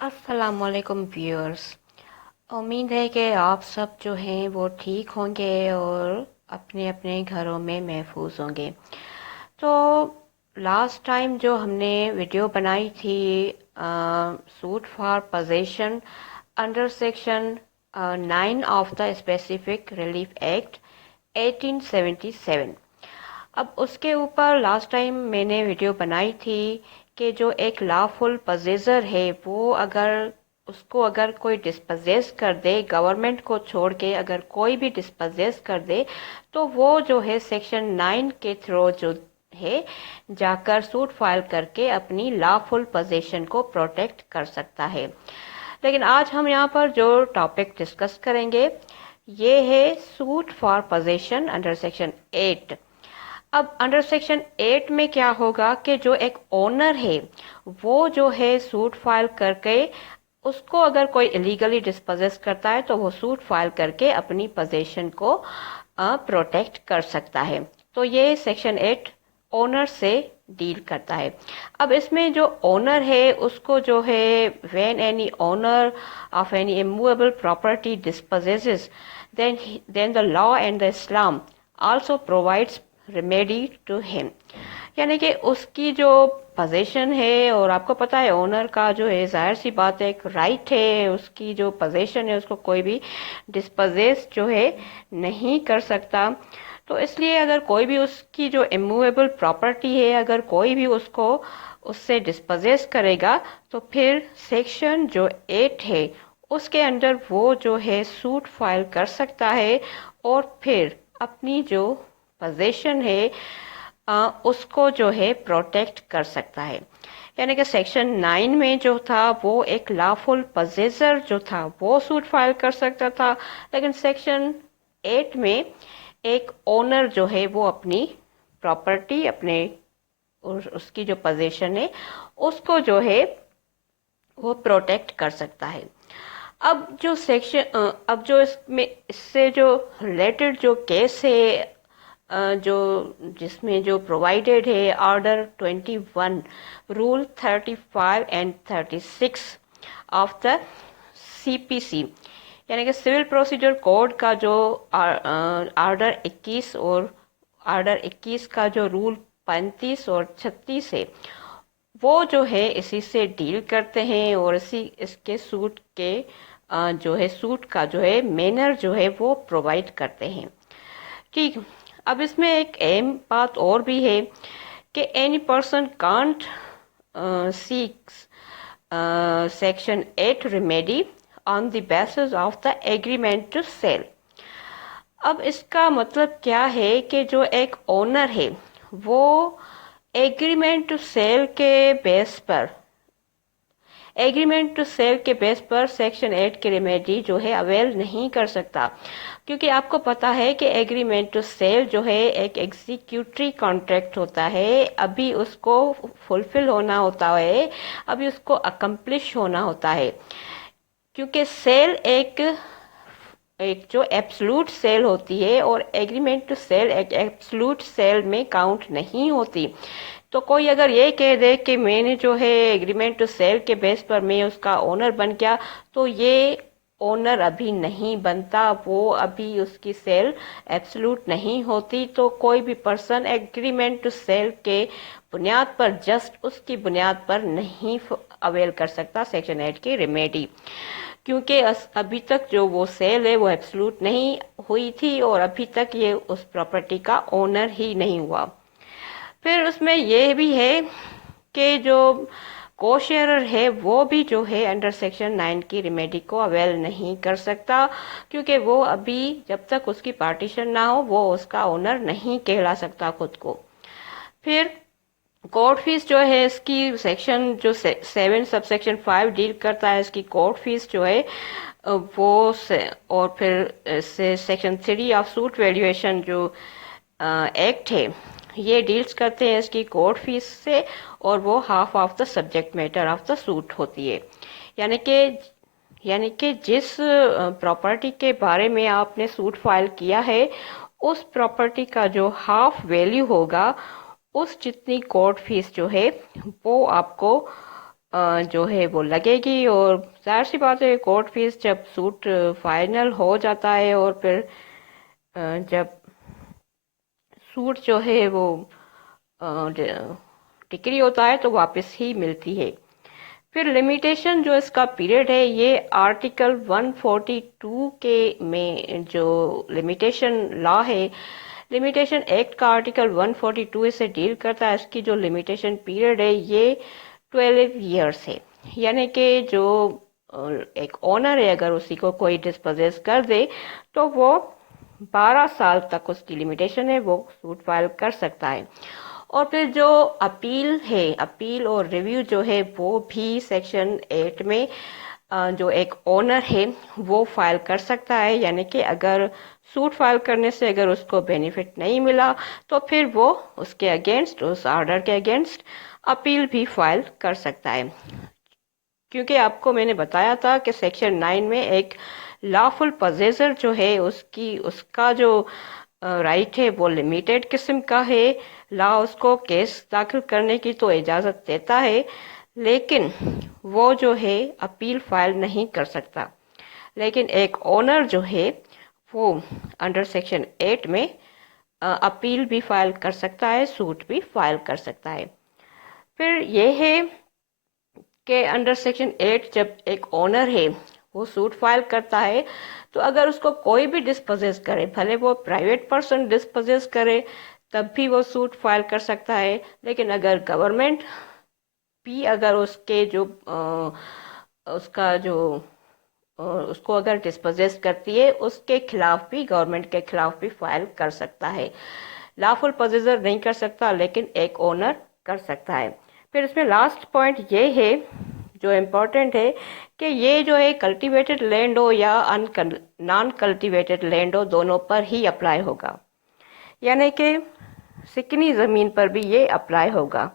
अस्सलाम वालेकुम व्यूअर्स। उम्मीद है कि आप सब जो हैं वो ठीक होंगे और अपने अपने घरों में महफूज होंगे। तो लास्ट टाइम जो हमने वीडियो बनाई थी suit for possession under section 9 of the specific relief act 1877। अब उसके ऊपर लास्ट टाइम मैंने वीडियो बनाई थी कि जो एक लॉफुल पजेसर है वो अगर कोई डिस्पोजेस कर दे, गवर्नमेंट को छोड़ के अगर कोई भी डिस्पोजेस कर दे तो वो जो है सेक्शन 9 के थ्रू जो है जाकर सूट फाइल करके अपनी लॉफुल पोजीशन को प्रोटेक्ट कर सकता है। लेकिन आज हम यहाँ पर जो टॉपिक डिस्कस करेंगे ये है suit for position under section 8। अब अंडर सेक्शन 8 में क्या होगा कि जो एक ओनर है वो जो है सूट फाइल करके उसको अगर कोई इलीगली डिस्पोजेस करता है तो वो सूट फाइल करके अपनी पोजीशन को प्रोटेक्ट कर सकता है। तो ये सेक्शन 8 ओनर से डील करता है। अब इसमें जो ओनर है उसको जो है when any owner of any immovable property disposes then the law and the Islam also provides remedy to him। यानी कि उसकी जो पोजीशन है, और आपको पता है ओनर का जो है जाहिर सी बात है एक राइट है, उसकी जो पोजीशन है उसको कोई भी डिस्पोजेस जो है नहीं कर सकता। तो इसलिए अगर कोई भी उसकी जो इमूवेबल प्रॉपर्टी है अगर कोई भी उसको उससे डिस्पोजेस करेगा तो फिर सेक्शन जो 8 है उसके अंडर वो जो है सूट फाइल कर सकता है और फिर अपनी जो पोजीशन है उसको जो है प्रोटेक्ट कर सकता है। यानी कि सेक्शन 9 में जो था वो एक लॉफुल पोजेसर जो था वो सूट फाइल कर सकता था, लेकिन सेक्शन 8 में एक ओनर जो है वो अपनी प्रॉपर्टी अपने उसकी जो पोजीशन है उसको जो है वो प्रोटेक्ट कर सकता है। अब जो सेक्शन अब जो इसमें इससे जो रिलेटेड जो केस है जो जिसमें जो प्रोवाइडेड है order 21 rule 35 and 36 of the CPC, यानी कि सिविल प्रोसीजर कोड का जो ऑर्डर 21 और ऑर्डर 21 का जो रूल 35 और 36 है वो जो है इसी से डील करते हैं और इसी इसके सूट के जो है सूट का जो है मैनर जो है वो प्रोवाइड करते हैं। ठीक। अब इसमें एक अहम बात और भी है कि any person can't seek section 8 remedy on the basis of the agreement to sell. अब इसका मतलब क्या है कि जो एक ओनर है वो एग्रीमेंट टू सेल के बेस पर सेक्शन 8 की रेमेडी जो है अवेल नहीं कर सकता, क्योंकि आपको पता है कि एग्रीमेंट टू सेल जो है एक एग्जीक्यूटरी कॉन्ट्रैक्ट होता है, अभी उसको फुलफिल होना होता है, अभी उसको अकम्प्लिश होना होता है। क्योंकि सेल एक जो एब्सोल्यूट सेल होती है और एग्रीमेंट टू सेल एक एब्सोल्यूट सेल में काउंट नहीं होती। तो कोई अगर ये कह दे कि मैंने जो है एग्रीमेंट टू सेल के बेस पर मैं उसका ओनर बन गया, तो ये ओनर अभी नहीं बनता, वो अभी उसकी सेल एब्सोल्यूट नहीं होती। तो कोई भी पर्सन एग्रीमेंट टू सेल के बुनियाद पर जस्ट उसकी बुनियाद पर नहीं अवेल कर सकता सेक्शन 8 की रेमेडी, क्योंकि अभी तक जो वो सेल है वो एब्सोल्यूट नहीं हुई थी और अभी तक ये उस प्रॉपर्टी का ओनर ही नहीं हुआ। फिर उसमें ये भी है कि जो को शेयरर है वो भी जो है अंडर सेक्शन 9 की रेमेडी को अवेल नहीं कर सकता, क्योंकि वो अभी जब तक उसकी पार्टीशन ना हो वो उसका ओनर नहीं कहला सकता खुद को। फिर कोर्ट फीस जो है इसकी सेक्शन जो 7 सब सेक्शन 5 डील करता है, इसकी कोर्ट फीस जो है वो और फिर से सेक्शन 3 ऑफ सूट वैल्यूएशन जो एक्ट है ये डील्स करते हैं इसकी कोर्ट फीस से, और वो half of the subject matter of the suit होती है। यानी कि जिस प्रॉपर्टी के बारे में आपने सूट फाइल किया है उस प्रॉपर्टी का जो हाफ वैल्यू होगा उस जितनी कोर्ट फीस जो है वो आपको जो है वो लगेगी। और ज़ाहिर सी बात है, कोर्ट फीस जब सूट फाइनल हो जाता है और फिर जब सूट जो है वो डिक्री होता है तो वापस ही मिलती है। फिर लिमिटेशन जो इसका पीरियड है, ये आर्टिकल 142 के में जो लिमिटेशन लॉ है, लिमिटेशन एक्ट का आर्टिकल 142 इसे डील करता है। इसकी जो लिमिटेशन पीरियड है ये 12 ईयर्स है। यानी कि जो एक ओनर है, अगर उसी को कोई डिस्पोजेस कर दे तो वो 12 साल तक उसकी लिमिटेशन है, वो सूट फाइल कर सकता है। और फिर जो अपील है, अपील और रिव्यू जो है वो भी सेक्शन 8 में जो एक ओनर है वो फाइल कर सकता है। यानी कि अगर सूट फाइल करने से अगर उसको बेनिफिट नहीं मिला तो फिर वो उसके अगेंस्ट, उस ऑर्डर के अगेंस्ट अपील भी फाइल कर सकता है। क्योंकि आपको मैंने बताया था कि सेक्शन 9 में एक लॉफुल पजेसर जो है उसका जो राइट है वो लिमिटेड किस्म का है। लॉ उसको केस दाखिल करने की तो इजाज़त देता है, लेकिन वो जो है अपील फाइल नहीं कर सकता। लेकिन एक ओनर जो है वो अंडर सेक्शन 8 में अपील भी फाइल कर सकता है, सूट भी फाइल कर सकता है। फिर ये है कि अंडर सेक्शन 8 जब एक ओनर है वो सूट फाइल करता है तो अगर उसको कोई भी डिस्पोजेस करे, भले वो प्राइवेट पर्सन डिस्पोजेस करे, तब भी वो सूट फाइल कर सकता है। लेकिन अगर गवर्नमेंट भी अगर उसके जो उसका जो उसको अगर डिस्पोजेस करती है, उसके खिलाफ भी, गवर्नमेंट के खिलाफ भी फाइल कर सकता है। लॉफुल पोजेसर नहीं कर सकता, लेकिन एक ओनर कर सकता है। फिर इसमें लास्ट पॉइंट ये है जो इम्पोर्टेंट है कि ये जो है कल्टीवेटेड लैंड हो या नॉन कल्टीवेटेड लैंड हो, दोनों पर ही अप्लाई होगा। यानी कि चिकनी ज़मीन पर भी ये अप्लाई होगा।